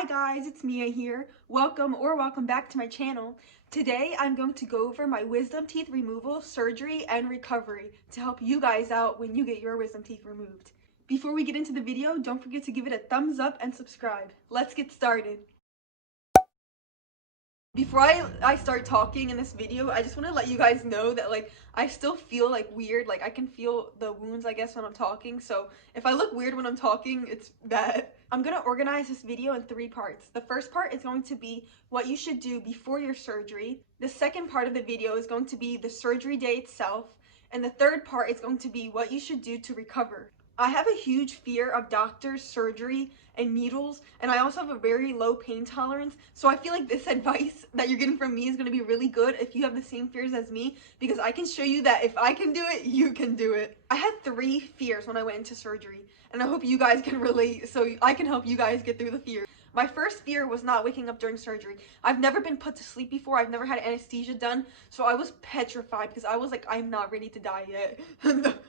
Hi guys, it's Mia here. Welcome back to my channel. Today I'm going to go over my wisdom teeth removal, surgery, and recovery to help you guys out when you get your wisdom teeth removed. Before we get into the video, don't forget to give it a thumbs up and subscribe. Let's get started. Before I start talking in this video, I just want to let you guys know that I still feel weird. I can feel the wounds, I guess, when I'm talking. So if I look weird when I'm talking, it's bad. I'm going to organize this video in 3 parts. The first part is going to be what you should do before your surgery. The second part of the video is going to be the surgery day itself. And the third part is going to be what you should do to recover. I have a huge fear of doctors, surgery, and needles, and I also have a very low pain tolerance, so I feel like this advice that you're getting from me is going to be really good if you have the same fears as me, because I can show you that if I can do it, you can do it. I had 3 fears when I went into surgery, and I hope you guys can relate so I can help you guys get through the fear. My first fear was not waking up during surgery. I've never been put to sleep before. I've never had anesthesia done, so I was petrified because I was like, I'm not ready to die yet.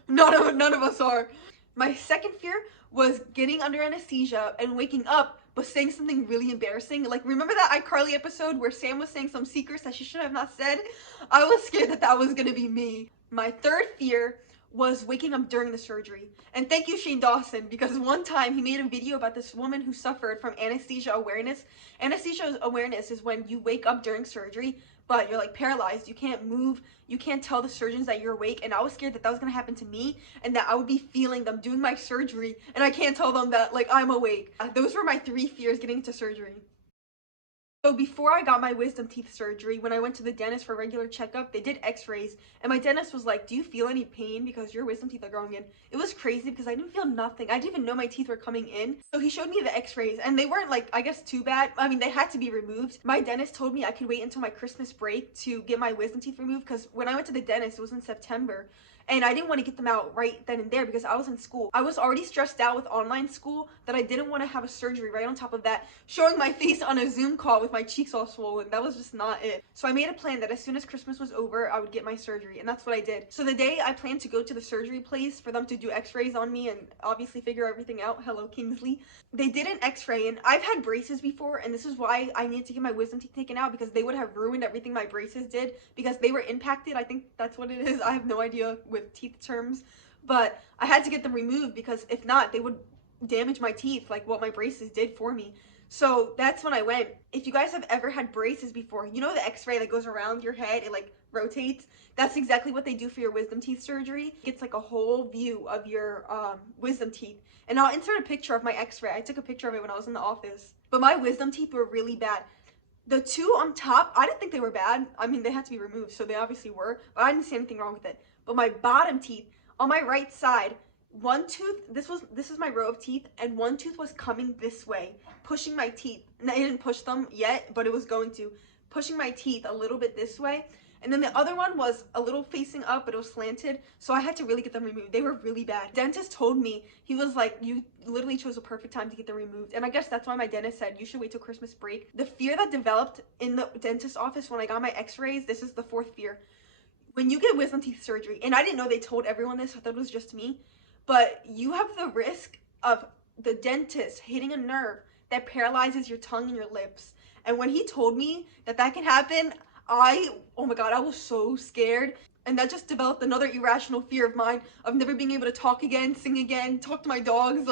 None of us are. My second fear was getting under anesthesia and waking up but saying something really embarrassing. Remember that iCarly episode where Sam was saying some secrets that she should have not said? I was scared that that was gonna be me. My third fear was waking up during the surgery. And thank you, Shane Dawson, because one time he made a video about this woman who suffered from anesthesia awareness. Anesthesia awareness is when you wake up during surgery, but you're paralyzed. You can't move. You can't tell the surgeons that you're awake. And I was scared that that was going to happen to me and that I would be feeling them doing my surgery and I can't tell them that I'm awake. Those were my 3 fears getting into surgery. So before I got my wisdom teeth surgery, when I went to the dentist for a regular checkup, they did x-rays, and my dentist was like, do you feel any pain because your wisdom teeth are growing in? It was crazy because I didn't feel nothing. I didn't even know my teeth were coming in. So he showed me the x-rays, and they weren't I guess too bad. I mean, they had to be removed. My dentist told me I could wait until my Christmas break to get my wisdom teeth removed, because when I went to the dentist, it was in September. And I didn't want to get them out right then and there because I was in school. I was already stressed out with online school that I didn't want to have a surgery right on top of that, showing my face on a Zoom call with my cheeks all swollen. That was just not it. So I made a plan that as soon as Christmas was over, I would get my surgery, and that's what I did. So the day I planned to go to the surgery place for them to do x-rays on me and obviously figure everything out, hello Kingsley, they did an x-ray, and I've had braces before, and this is why I needed to get my wisdom teeth taken out, because they would have ruined everything my braces did because they were impacted. I think that's what it is. I have no idea with teeth terms, but I had to get them removed because if not, they would damage my teeth like what my braces did for me. So that's when I went. If you guys have ever had braces before, you know the x-ray that goes around your head, it rotates? That's exactly what they do for your wisdom teeth surgery. It's a whole view of your wisdom teeth. And I'll insert a picture of my x-ray. I took a picture of it when I was in the office. But my wisdom teeth were really bad. The 2 on top, I didn't think they were bad. I mean, they had to be removed, so they obviously were, but I didn't see anything wrong with it. But my bottom teeth, on my right side, one tooth, this is my row of teeth, and one tooth was coming this way, pushing my teeth. And I didn't push them yet, but it was going to. Pushing my teeth a little bit this way. And then the other one was a little facing up, but it was slanted, so I had to really get them removed. They were really bad. Dentist told me, he was like, you literally chose a perfect time to get them removed. And I guess that's why my dentist said, you should wait till Christmas break. The fear that developed in the dentist office when I got my x-rays, this is the 4th fear. When you get wisdom teeth surgery, and I didn't know they told everyone this, I thought it was just me, but you have the risk of the dentist hitting a nerve that paralyzes your tongue and your lips. And when he told me that that can happen, oh my god, I was so scared. And that just developed another irrational fear of mine of never being able to talk again, sing again, talk to my dogs.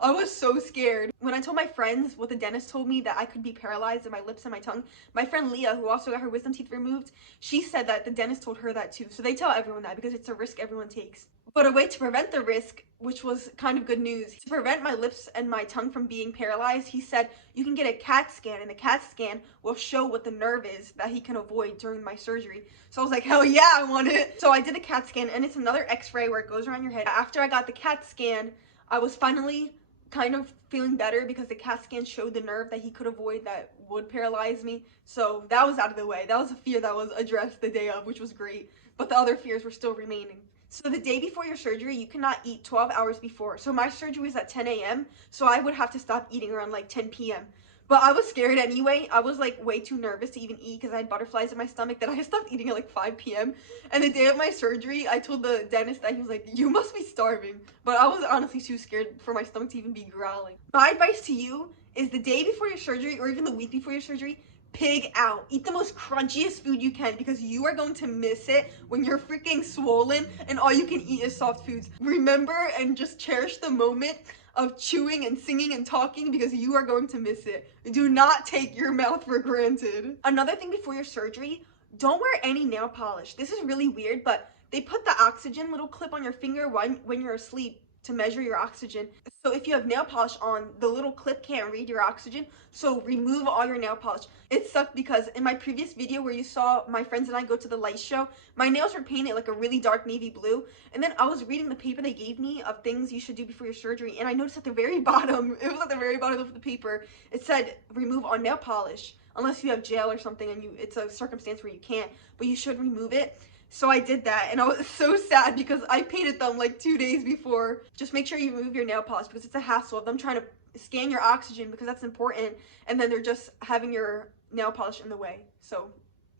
I was so scared. When I told my friends what the dentist told me, that I could be paralyzed in my lips and my tongue, my friend Leah, who also got her wisdom teeth removed, she said that the dentist told her that too. So they tell everyone that because it's a risk everyone takes. But a way to prevent the risk, which was kind of good news, to prevent my lips and my tongue from being paralyzed, he said you can get a CAT scan, and the CAT scan will show what the nerve is that he can avoid during my surgery. So I was like, hell yeah, I want it. So I did a CAT scan, and it's another x-ray where it goes around your head. After I got the CAT scan, I was finally kind of feeling better because the CAT scan showed the nerve that he could avoid that would paralyze me. So that was out of the way. That was a fear that was addressed the day of, which was great. But the other fears were still remaining. So the day before your surgery, you cannot eat 12 hours before. So my surgery was at 10 a.m. So I would have to stop eating around 10 p.m. But I was scared anyway. I was way too nervous to even eat because I had butterflies in my stomach that I stopped eating at 5 p.m. And the day of my surgery, I told the dentist that he was like, you must be starving. But I was honestly too scared for my stomach to even be growling. My advice to you is the day before your surgery or even the week before your surgery, pig out. Eat the most crunchiest food you can because you are going to miss it when you're freaking swollen and all you can eat is soft foods. Remember and just cherish the moment of chewing and singing and talking because you are going to miss it. Do not take your mouth for granted. Another thing before your surgery, don't wear any nail polish. This is really weird, but they put the oxygen little clip on your finger when you're asleep to measure your oxygen. So if you have nail polish on, the little clip can't read your oxygen, so remove all your nail polish. It sucked because in my previous video where you saw my friends and I go to the light show, my nails were painted like a really dark navy blue, and then I was reading the paper they gave me of things you should do before your surgery, and I noticed at the very bottom, it was at the very bottom of the paper, it said remove all nail polish, unless you have gel or something and it's a circumstance where you can't, but you should remove it. So I did that and I was so sad because I painted them like 2 days before. Just make sure you remove your nail polish because it's a hassle of them trying to scan your oxygen because that's important, and then they're just having your nail polish in the way. So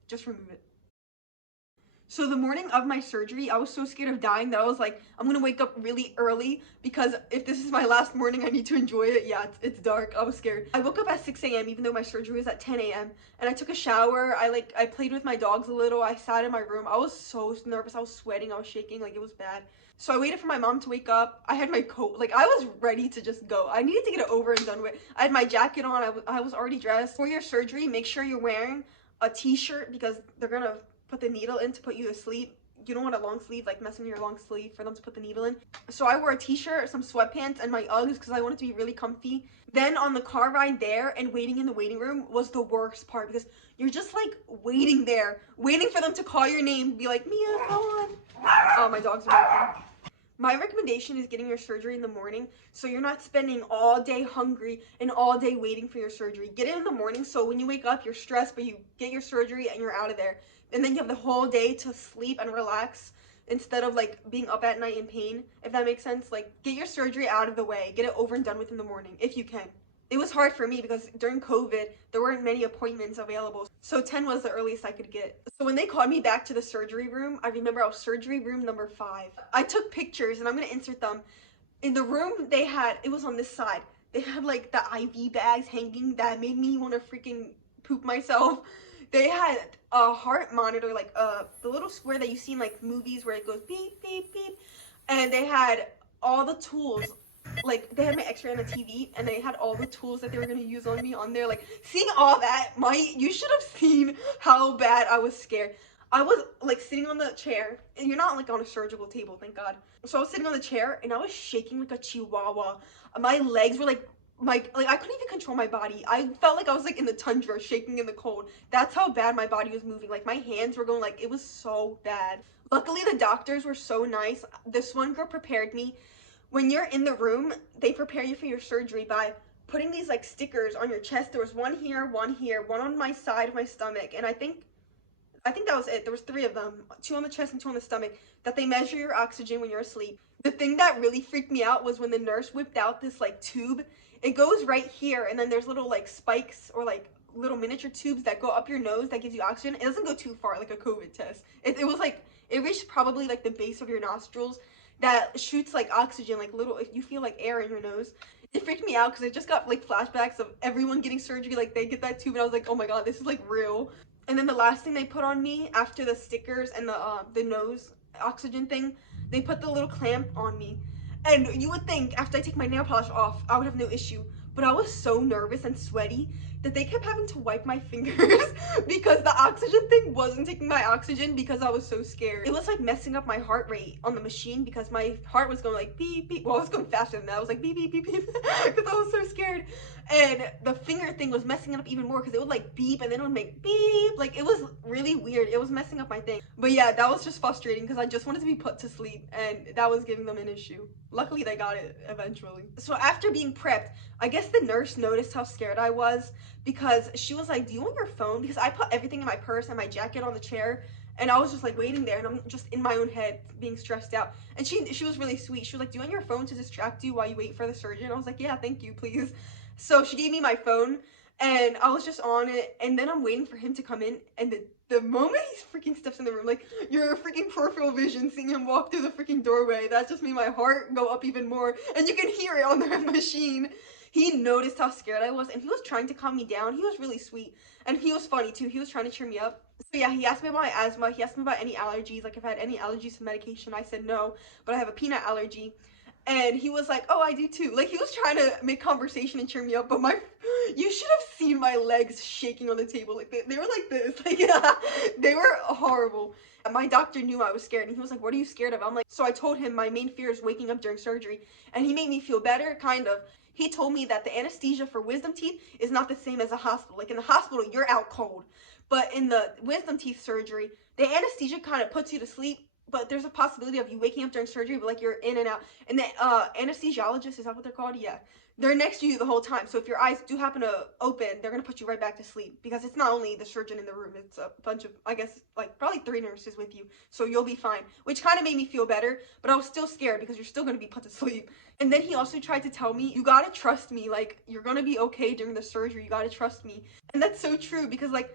just remove it. So the morning of my surgery, I was so scared of dying that I was like, I'm gonna wake up really early because if this is my last morning, I need to enjoy it. Yeah, it's dark. I was scared. I woke up at 6 a.m. even though my surgery was at 10 a.m. and I took a shower. I played with my dogs a little. I sat in my room. I was so nervous. I was sweating. I was shaking. Like, it was bad. So I waited for my mom to wake up. I had my coat. Like, I was ready to just go. I needed to get it over and done with. I had my jacket on. I was already dressed. For your surgery, make sure you're wearing a t-shirt because they're gonna put the needle in to put you to sleep. You don't want a long sleeve, like messing your long sleeve for them to put the needle in. So I wore a t-shirt, some sweatpants, and my Uggs because I wanted to be really comfy. Then on the car ride there and waiting in the waiting room was the worst part because you're just like waiting there, waiting for them to call your name, be like, Mia, come on. Oh, my dogs are barking. My recommendation is getting your surgery in the morning so you're not spending all day hungry and all day waiting for your surgery. Get it in the morning so when you wake up, you're stressed, but you get your surgery and you're out of there. And then you have the whole day to sleep and relax instead of like being up at night in pain, if that makes sense. Like, get your surgery out of the way. Get it over and done with in the morning if you can. It was hard for me because during COVID, there weren't many appointments available. So 10 was the earliest I could get. So when they called me back to the surgery room, I remember I was surgery room number 5. I took pictures and I'm gonna insert them. In the room they had, it was on this side. They had like the IV bags hanging that made me want to freaking poop myself. They had a heart monitor, like the little square that you see in like movies where it goes beep, beep, beep. And they had all the tools. Like, they had my x-ray on the TV and they had all the tools that they were going to use on me on there. Like, seeing all that, you should have seen how bad I was scared. I was like sitting on the chair, and you're not like on a surgical table, thank God. So I was sitting on the chair and I was shaking like a chihuahua. My legs were like I couldn't even control my body. I felt like I was like in the tundra, shaking in the cold. That's how bad my body was moving. Like, my hands were going, like, it was so bad. Luckily, the doctors were so nice. This one girl prepared me. When you're in the room, they prepare you for your surgery by putting these like stickers on your chest. There was one here, one on my side of my stomach, and I think that was it. There was 3 of them, 2 on the chest and 2 on the stomach, that they measure your oxygen when you're asleep. The thing that really freaked me out was when the nurse whipped out this like tube. It goes right here, and then there's little like spikes or like little miniature tubes that go up your nose that gives you oxygen. It doesn't go too far like a COVID test. It was like, it reached probably like the base of your nostrils that shoots like oxygen, like little, if you feel like air in your nose. It freaked me out because I just got like flashbacks of everyone getting surgery, like they get that tube, and I was like, oh my god, this is like real. And then the last thing they put on me after the stickers and the nose oxygen thing, they put the little clamp on me. And you would think after I take my nail polish off, I would have no issue. But I was so nervous and sweaty that they kept having to wipe my fingers because the oxygen thing wasn't taking my oxygen because I was so scared. It was like messing up my heart rate on the machine because my heart was going like beep, beep. Well, I was going faster than that. I was like beep, beep, beep, beep because I was so scared. And the finger thing was messing it up even more because it would like beep and then it would make beep. Like, it was really weird. It was messing up my thing. But yeah, that was just frustrating because I just wanted to be put to sleep and that was giving them an issue. Luckily, they got it eventually. So after being prepped, I guess the nurse noticed how scared I was because she was like, do you want your phone? Because I put everything in my purse and my jacket on the chair, and I was just like waiting there and I'm just in my own head being stressed out. And she was really sweet. She was like, do you want your phone to distract you while you wait for the surgeon? I was like, yeah, thank you, please. So she gave me my phone and I was just on it, and then I'm waiting for him to come in, and the moment he freaking steps in the room, like, your freaking peripheral vision, seeing him walk through the freaking doorway, that just made my heart go up even more, and you can hear it on the machine. He noticed how scared I was, and he was trying to calm me down. He was really sweet, and he was funny too. He was trying to cheer me up. So yeah, he asked me about my asthma. He asked me about any allergies, like if I had any allergies to medication. I said no, but I have a peanut allergy. And he was like, oh, I do too. Like, he was trying to make conversation and cheer me up, but you should have seen my legs shaking on the table. Like, they were like this. Like, they were horrible. My doctor knew I was scared, and he was like, what are you scared of? I'm like, so I told him my main fear is waking up during surgery, and he made me feel better, kind of. He told me that the anesthesia for wisdom teeth is not the same as a hospital. Like, in the hospital, you're out cold. But in the wisdom teeth surgery, the anesthesia kind of puts you to sleep, but there's a possibility of you waking up during surgery, but like you're in and out. And the anesthesiologist, is that what they're called? Yeah. They're next to you the whole time. So if your eyes do happen to open, they're going to put you right back to sleep. Because it's not only the surgeon in the room, it's a bunch of, I guess, like probably 3 nurses with you. So you'll be fine. Which kind of made me feel better. But I was still scared because you're still going to be put to sleep. And then he also tried to tell me, you got to trust me. Like, you're going to be okay during the surgery. You got to trust me. And that's so true because, like,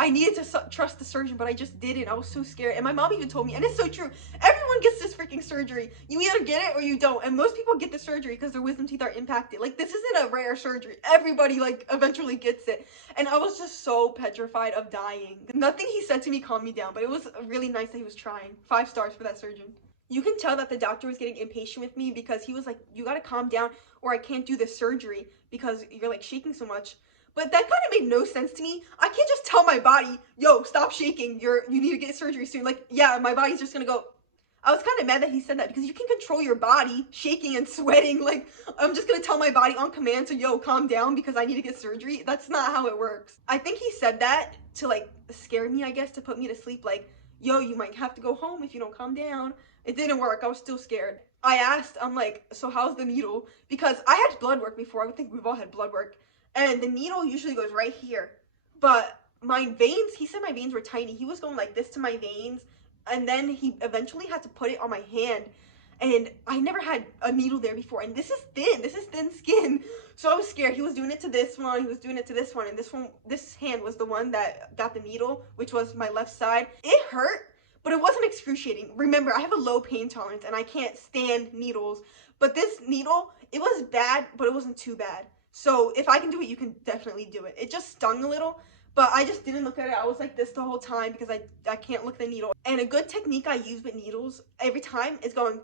I needed to trust the surgeon, but I just didn't. I was so scared. And my mom even told me, and it's so true, everyone gets this freaking surgery. You either get it or you don't. And most people get the surgery because their wisdom teeth are impacted. Like, this isn't a rare surgery. Everybody, like, eventually gets it. And I was just so petrified of dying. Nothing he said to me calmed me down, but it was really nice that he was trying. 5 stars for that surgeon. You can tell that the doctor was getting impatient with me because he was like, you gotta calm down or I can't do this surgery because you're, like, shaking so much. But that kind of made no sense to me. I can't just tell my body, yo, stop shaking. You need to get surgery soon. Like, yeah, my body's just gonna go. I was kind of mad that he said that because you can control your body shaking and sweating. Like, I'm just gonna tell my body on command to, yo, calm down because I need to get surgery. That's not how it works. I think he said that to, like, scare me, I guess, to put me to sleep. Like, yo, you might have to go home if you don't calm down. It didn't work. I was still scared. I asked, I'm like, so how's the needle? Because I had blood work before. I would think we've all had blood work. And the needle usually goes right here. But my veins, he said my veins were tiny. He was going like this to my veins. And then he eventually had to put it on my hand. And I never had a needle there before. And this is thin. This is thin skin. So I was scared. He was doing it to this one. He was doing it to this one. And this hand was the one that got the needle, which was my left side. It hurt, but it wasn't excruciating. Remember, I have a low pain tolerance and I can't stand needles. But this needle, it was bad, but it wasn't too bad. So if I can do it, you can definitely do it. It just stung a little, but I just didn't look at it. I was like this the whole time because I can't look at the needle. And a good technique I use with needles every time is going,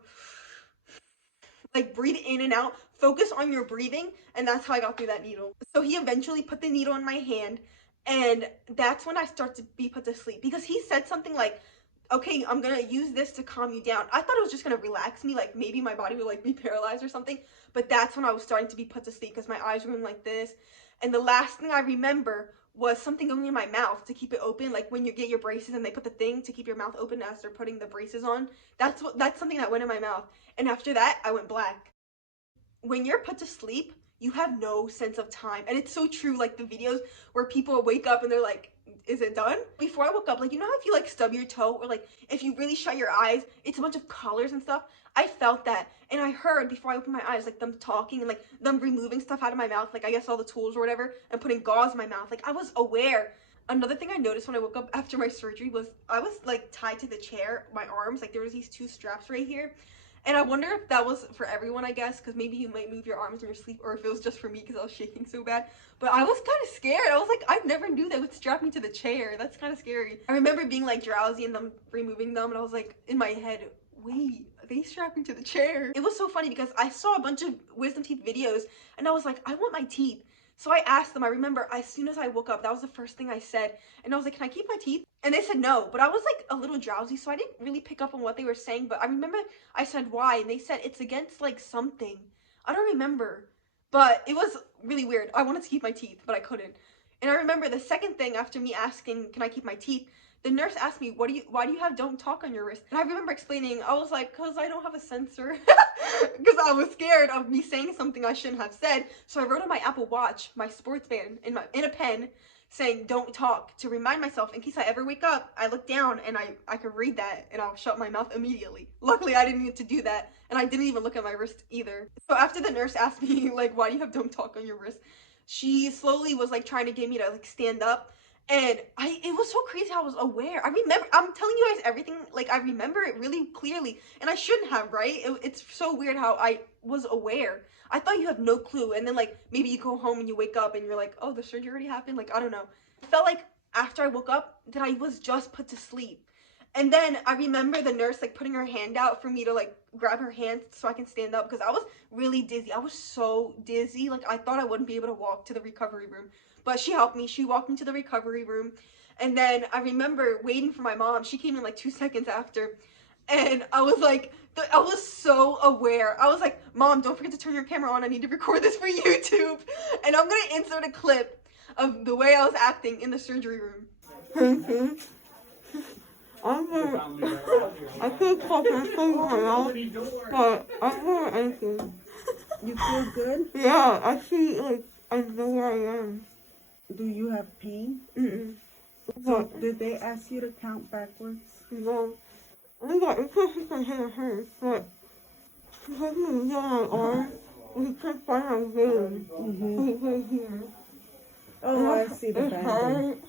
like, breathe in and out. Focus on your breathing, and that's how I got through that needle. So he eventually put the needle in my hand, and that's when I start to be put to sleep. Because he said something like, okay, I'm gonna use this to calm you down. I thought it was just gonna relax me, like maybe my body would like be paralyzed or something, but that's when I was starting to be put to sleep because my eyes were going like this. And the last thing I remember was something going in my mouth to keep it open, like when you get your braces and they put the thing to keep your mouth open as they're putting the braces on. That's something that went in my mouth. And after that, I went black. When you're put to sleep, you have no sense of time. And it's so true, like the videos where people wake up and they're like, is it done? Before I woke up, like, you know how if you like stub your toe or like if you really shut your eyes, it's a bunch of colors and stuff? I felt that, and I heard before I opened my eyes, like them talking and like them removing stuff out of my mouth, like I guess all the tools or whatever, and putting gauze in my mouth. Like, I was aware. Another thing I noticed when I woke up after my surgery was I was like tied to the chair, my arms, like there was these 2 straps right here. And I wonder if that was for everyone, I guess, because maybe you might move your arms in your sleep, or if it was just for me because I was shaking so bad. But I was kind of scared. I was like, I never knew they would strap me to the chair. That's kind of scary. I remember being like drowsy and them removing them, and I was like, in my head, wait, they strapped me to the chair. It was so funny because I saw a bunch of wisdom teeth videos, and I was like, I want my teeth. So I asked them. I remember as soon as I woke up, that was the first thing I said. And I was like, can I keep my teeth? And they said no, but I was like a little drowsy, so I didn't really pick up on what they were saying. But I remember I said why, and they said it's against like something. I don't remember, but it was really weird. I wanted to keep my teeth, but I couldn't. And I remember the second thing after me asking, can I keep my teeth? The nurse asked me, why do you have don't talk on your wrist? And I remember explaining, I was like, because I don't have a sensor. Because I was scared of me saying something I shouldn't have said. So I wrote on my Apple Watch, my sports band, in a pen, saying don't talk, to remind myself in case I ever wake up, I look down and I could read that and I'll shut my mouth immediately. Luckily, I didn't need to do that, and I didn't even look at my wrist either. So after the nurse asked me, like, why do you have don't talk on your wrist? She slowly was like trying to get me to like stand up. And it was so crazy how I was aware. I'm telling you guys everything, like, I remember it really clearly, and I shouldn't have, right? It's so weird how I was aware. I thought you have no clue, and then, like, maybe you go home and you wake up and you're like, oh, the surgery already happened? Like, I don't know. I felt like after I woke up that I was just put to sleep. And then I remember the nurse, like, putting her hand out for me to, like, grab her hand so I can stand up, because I was really dizzy. I was so dizzy. Like, I thought I wouldn't be able to walk to the recovery room. But she helped me. She walked me to the recovery room. And then I remember waiting for my mom. She came in like 2 seconds after. And I was like, I was so aware. I was like, Mom, don't forget to turn your camera on. I need to record this for YouTube. And I'm going to insert a clip of the way I was acting in the surgery room. I can't talk anything right now, but I'm not anything. You feel good? Yeah, I feel like I know where I am. Do you have pain? Mm-mm. So did they ask you to count backwards? No. I got it. My hair hurts, but because I'm on my arm, we can't find my vein. Right here. Oh, I see the band.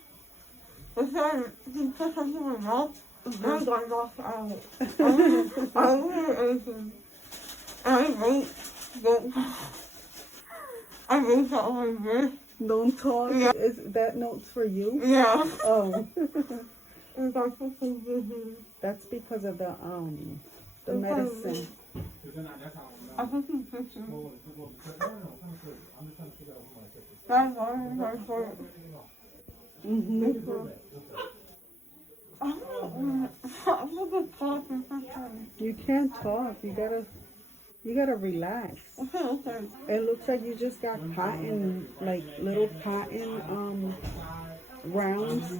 It's like he put something in my mouth, and I got knocked out. I don't hear anything. And I wrote that on my wrist. Don't talk? Yeah. Is that notes for you? Yeah. Oh. That's because of the medicine. I think it's fixing. You can't talk. You gotta relax. Okay. It looks like you just got cotton, like little cotton rounds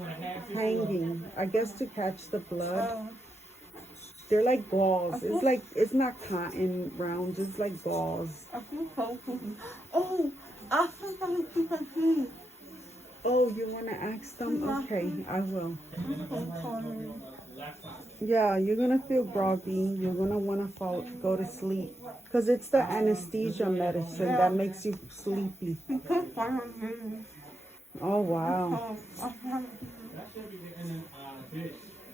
hanging. I guess to catch the blood. They're like gauze. It's not cotton rounds. It's like gauze. Oh, I think I need to see. Oh, you want to ask them? Okay, I will. Yeah, you're going to feel groggy. You're going to want to go to sleep. Because it's the anesthesia medicine that makes you sleepy. Oh, wow.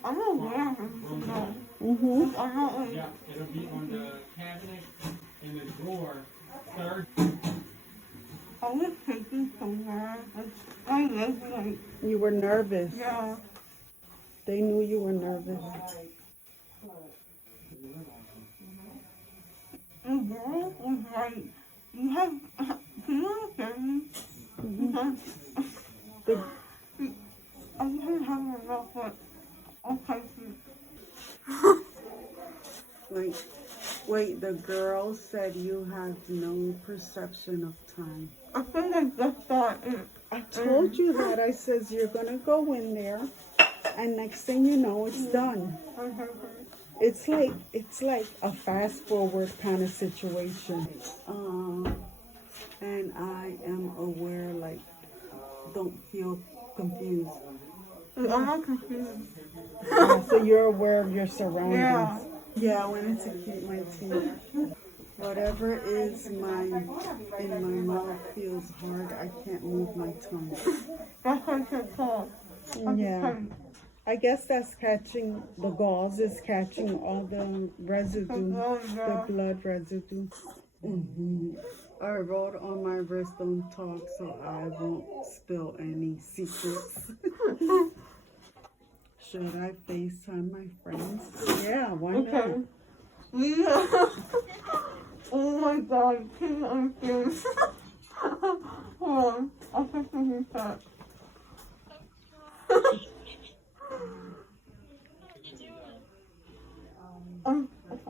I'm aware. Mm-hmm. Yeah, it'll be on the cabinet in the drawer. Third. I was taking somewhere. I was like, you were nervous. Yeah. They knew you were nervous. The girl was like, you have, can you understand me? I didn't have enough, but I'll take it. Like, wait, the girl said you have no perception of time. I think I just thought it. I told you that. I says you're gonna go in there, and next thing you know, it's done. It's like a fast forward kind of situation. And I am aware, like, don't feel confused. I'm not confused. So you're aware of your surroundings. Yeah. Yeah, when it's acute, my teeth. Whatever is in my mouth feels hard. I can't move my tongue. That's what it's called. Yeah. I guess that's catching, the gauze is catching all the residue, the blood residue. I wrote on my wrist, don't talk, so I won't spill any secrets. Should I FaceTime my friends? Yeah, why not? Yeah. Oh my god, can you understand? Hold on, I'll fix my that.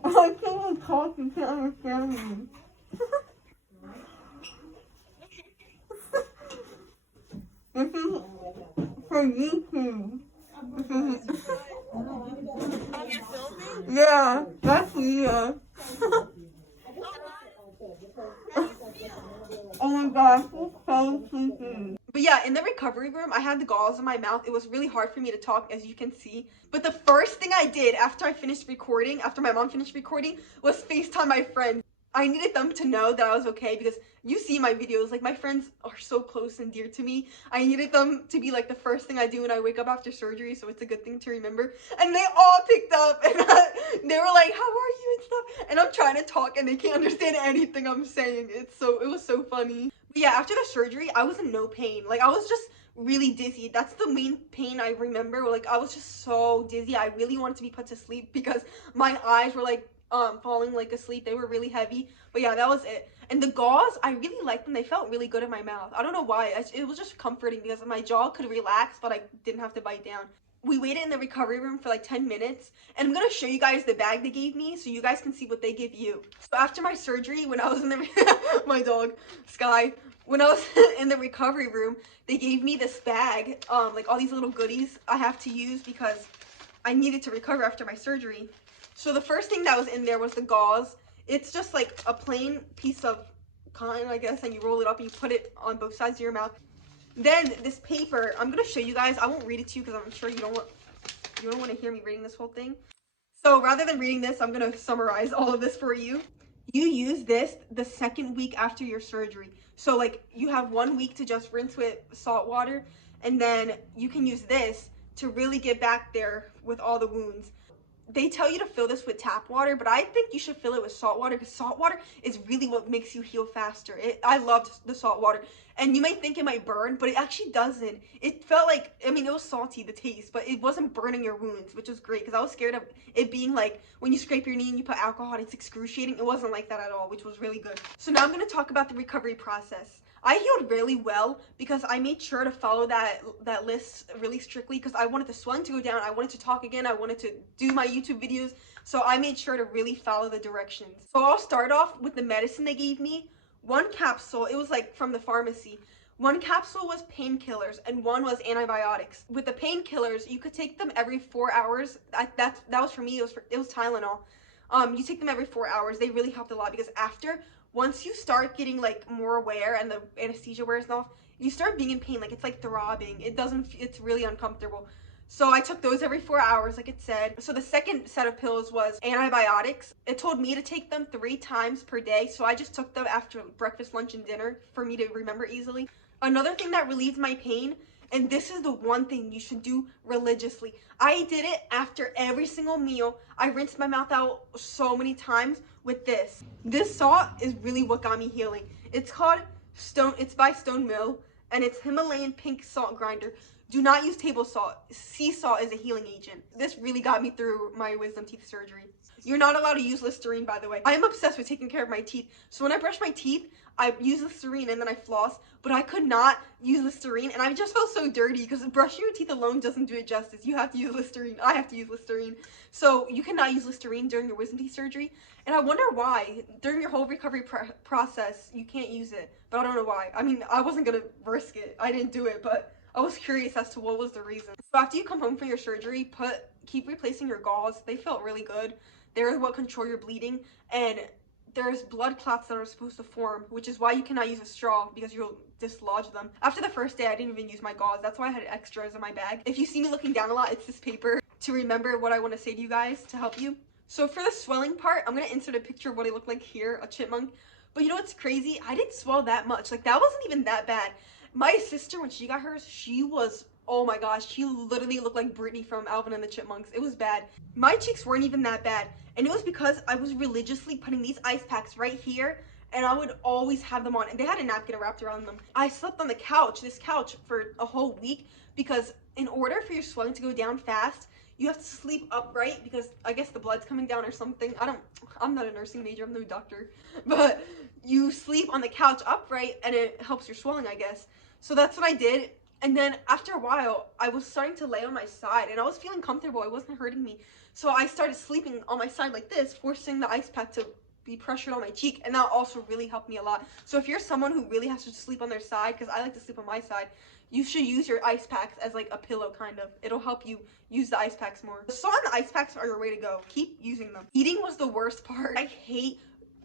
I can't talk, you can't understand me. This is for YouTube. Yeah, that's Leah. Oh my gosh, so sleepy. But yeah, in the recovery room, I had the gauze in my mouth. It was really hard for me to talk, as you can see. But the first thing I did after I finished recording, after my mom finished recording, was FaceTime my friends. I needed them to know that I was okay, because you see my videos, like my friends are so close and dear to me. I needed them to be like the first thing I do when I wake up after surgery, so it's a good thing to remember. And they all picked up, and they were like, how are you and stuff, and I'm trying to talk and they can't understand anything I'm saying. It was so funny. But yeah, after the surgery I was in no pain. Like I was just really dizzy. That's the main pain I remember. Like I was just so dizzy. I really wanted to be put to sleep because my eyes were like falling like asleep. They were really heavy. But yeah, that was it. And the gauze, I really liked them. They felt really good in my mouth. I don't know why. It was just comforting because my jaw could relax, but I didn't have to bite down. We waited in the recovery room for like 10 minutes, and I'm gonna show you guys the bag they gave me so you guys can see what they give you. So after my surgery, when I was in the my dog Sky, when I was in the recovery room, they gave me this bag, like all these little goodies I have to use because I needed to recover after my surgery. So the first thing that was in there was the gauze. It's just like a plain piece of cotton, I guess, and you roll it up and you put it on both sides of your mouth. Then this paper, I'm gonna show you guys. I won't read it to you because I'm sure you don't want to hear me reading this whole thing. So rather than reading this, I'm gonna summarize all of this for you. You use this the second week after your surgery. So like you have 1 week to just rinse with salt water, and then you can use this to really get back there with all the wounds. They tell you to fill this with tap water, but I think you should fill it with salt water because salt water is really what makes you heal faster. I loved the salt water. And you might think it might burn, but it actually doesn't. It felt like, I mean, it was salty, the taste, but it wasn't burning your wounds, which was great because I was scared of it being like when you scrape your knee and you put alcohol and it's excruciating. It wasn't like that at all, which was really good. So now I'm going to talk about the recovery process. I healed really well because I made sure to follow that list really strictly because I wanted the swelling to go down. I wanted to talk again. I wanted to do my YouTube videos. So I made sure to really follow the directions. So I'll start off with the medicine they gave me. 1 capsule, it was like from the pharmacy. 1 capsule was painkillers and 1 was antibiotics. With the painkillers, you could take them every 4 hours. That was for me. It was Tylenol. You take them every 4 hours. They really helped a lot because once you start getting like more aware and the anesthesia wears off, you start being in pain. Like it's like throbbing. It's really uncomfortable. So I took those every 4 hours, like it said. So the second set of pills was antibiotics. It told me to take them 3 times per day. So I just took them after breakfast, lunch, and dinner for me to remember easily. Another thing that relieved my pain, and this is the one thing you should do religiously. I did it after every single meal. I rinsed my mouth out so many times with this. This salt is really what got me healing. It's called it's by Stone Mill, and it's Himalayan pink salt grinder. Do not use table salt. Sea salt is a healing agent. This really got me through my wisdom teeth surgery. You're not allowed to use Listerine, by the way. I am obsessed with taking care of my teeth. So when I brush my teeth, I use Listerine and then I floss, but I could not use Listerine and I just felt so dirty because brushing your teeth alone doesn't do it justice. You have to use Listerine. I have to use Listerine. So you cannot use Listerine during your wisdom teeth surgery. And I wonder why. During your whole recovery process, you can't use it. But I don't know why. I mean, I wasn't going to risk it. I didn't do it, but I was curious as to what was the reason. So after you come home from your surgery, keep replacing your gauze. They felt really good. They're what control your bleeding, and there's blood clots that are supposed to form, which is why you cannot use a straw because you'll dislodge them. After the first day, I didn't even use my gauze. That's why I had extras in my bag. If you see me looking down a lot, it's this paper to remember what I want to say to you guys to help you. So for the swelling part, I'm going to insert a picture of what it looked like here, a chipmunk. But you know what's crazy? I didn't swell that much. Like, that wasn't even that bad. My sister, when she got hers, she was, oh my gosh, she literally looked like Brittany from Alvin and the Chipmunks. It was bad. My cheeks weren't even that bad. And it was because I was religiously putting these ice packs right here, and I would always have them on. And they had a napkin wrapped around them. I slept on the couch, this couch, for a whole week because in order for your swelling to go down fast, you have to sleep upright because I guess the blood's coming down or something. I'm not a nursing major, I'm no doctor. But you sleep on the couch upright and it helps your swelling, I guess. So that's what I did. And then after a while, I was starting to lay on my side and I was feeling comfortable. It wasn't hurting me. So I started sleeping on my side like this, forcing the ice pack to be pressured on my cheek. And that also really helped me a lot. So if you're someone who really has to sleep on their side, because I like to sleep on my side, you should use your ice packs as like a pillow, kind of. It'll help you use the ice packs more. The salt and the ice packs are your way to go. Keep using them. Eating was the worst part. I hate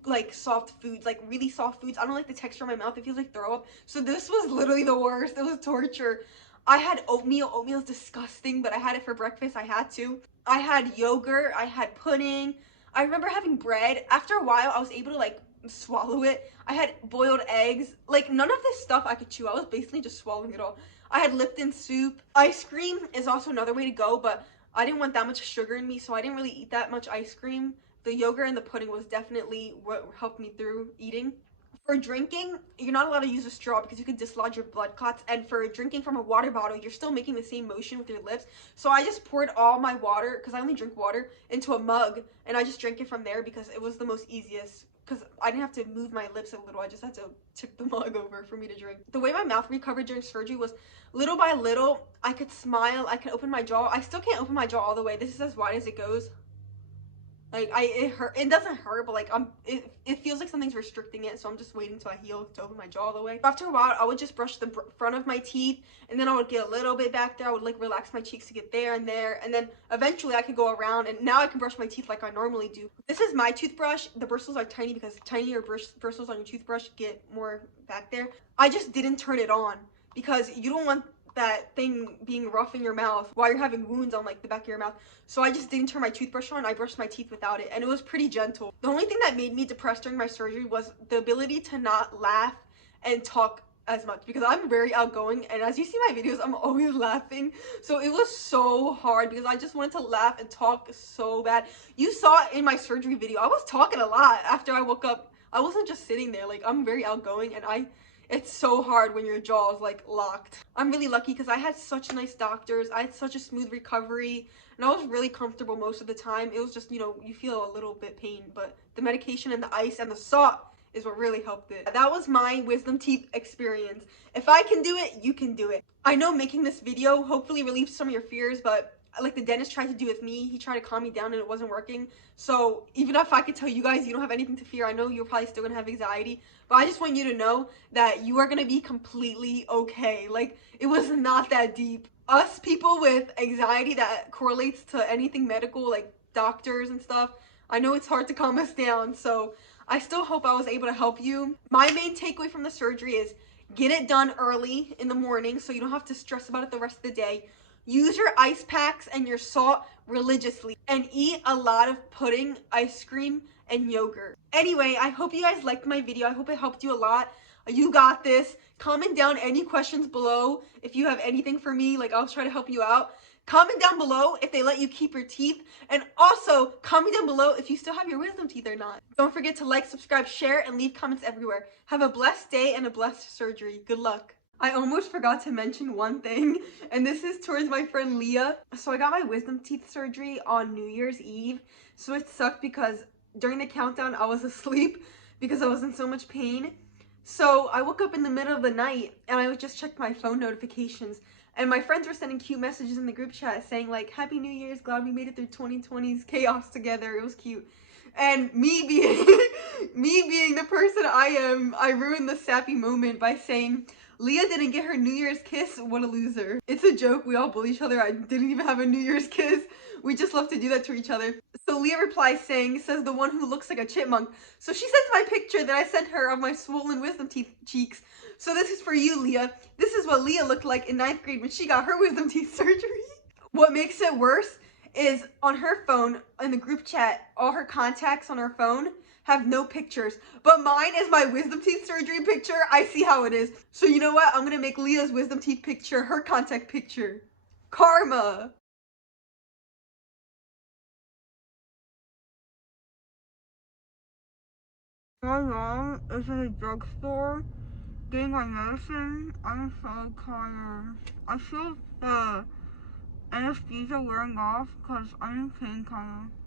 like soft foods, like really soft foods. I don't like the texture in my mouth. It feels like throw up. So this was literally the worst. It was torture. I had oatmeal. Oatmeal is disgusting, but I had it for breakfast. I had to. I had yogurt. I had pudding. I remember having bread. After a while, I was able to like swallow it. I had boiled eggs. Like, none of this stuff I could chew. I was basically just swallowing it all. I had Lipton soup. Ice cream is also another way to go, but I didn't want that much sugar in me, so I didn't really eat that much ice cream. The yogurt and the pudding was definitely what helped me through eating. For drinking, you're not allowed to use a straw because you can dislodge your blood clots. And for drinking from a water bottle, you're still making the same motion with your lips. So I just poured all my water, because I only drink water, into a mug. And I just drank it from there because it was the most easiest. Because I didn't have to move my lips a little. I just had to tip the mug over for me to drink. The way my mouth recovered during surgery was little by little. I could smile. I could open my jaw. I still can't open my jaw all the way. This is as wide as it goes. Like, it doesn't hurt, but like it feels like something's restricting it, so I'm just waiting till I heal to open my jaw all the way. After a while, I would just brush the front of my teeth, and then I would get a little bit back there. I would like relax my cheeks to get there, and then eventually I could go around, and now I can brush my teeth like I normally do. This is my toothbrush. The bristles are tiny because tinier bristles on your toothbrush get more back there. I just didn't turn it on because you don't want that thing being rough in your mouth while you're having wounds on like the back of your mouth. So I just didn't turn my toothbrush on. I brushed my teeth without it, and it was pretty gentle. The only thing that made me depressed during my surgery was the ability to not laugh and talk as much, because I'm very outgoing, and as you see my videos, I'm always laughing. So it was so hard because I just wanted to laugh and talk so bad. You saw it in my surgery video. I was talking a lot after I woke up. I wasn't just sitting there. Like, I'm very outgoing, and it's so hard when your jaw is like locked. I'm really lucky because I had such nice doctors. I had such a smooth recovery, and I was really comfortable most of the time. It was just, you know, you feel a little bit pain, but the medication and the ice and the salt is what really helped it. That was my wisdom teeth experience. If I can do it, you can do it. I know making this video hopefully relieves some of your fears, but like the dentist tried to do with me, he tried to calm me down and it wasn't working. So even if I could tell you guys you don't have anything to fear, I know you're probably still gonna have anxiety, but I just want you to know that you are gonna be completely okay. Like, it was not that deep. Us people with anxiety that correlates to anything medical, like doctors and stuff, I know it's hard to calm us down, so I still hope I was able to help you. My main takeaway from the surgery is get it done early in the morning so you don't have to stress about it the rest of the day. Use your ice packs and your salt religiously, and eat a lot of pudding, ice cream, and yogurt. Anyway, I hope you guys liked my video. I hope it helped you a lot. You got this. Comment down any questions below if you have anything for me. Like, I'll try to help you out. Comment down below if they let you keep your teeth, and also comment down below if you still have your wisdom teeth or not. Don't forget to like, subscribe, share, and leave comments everywhere. Have a blessed day and a blessed surgery. Good luck. I almost forgot to mention one thing, and this is towards my friend Leah. So I got my wisdom teeth surgery on New Year's Eve, so it sucked because during the countdown I was asleep because I was in so much pain. So I woke up in the middle of the night and I just checked my phone notifications, and my friends were sending cute messages in the group chat saying like, Happy New Year's, glad we made it through 2020's chaos together. It was cute. And me being the person I am, I ruined the sappy moment by saying, Leah didn't get her New Year's kiss, what a loser. It's a joke, we all bully each other. I didn't even have a New Year's kiss. We just love to do that to each other. So Leah replies saying, says the one who looks like a chipmunk. So she sends my picture that I sent her of my swollen wisdom teeth cheeks. So this is for you, Leah. This is what Leah looked like in 9th grade when she got her wisdom teeth surgery. What makes it worse is on her phone, in the group chat, all her contacts on her phone have no pictures, but mine is my wisdom teeth surgery picture. I see how it is. So you know what? I'm gonna make Leah's wisdom teeth picture her contact picture. Karma. My mom is in a drugstore getting my medicine. I'm so tired. I feel the anesthesia wearing off because I'm in pain, kinda.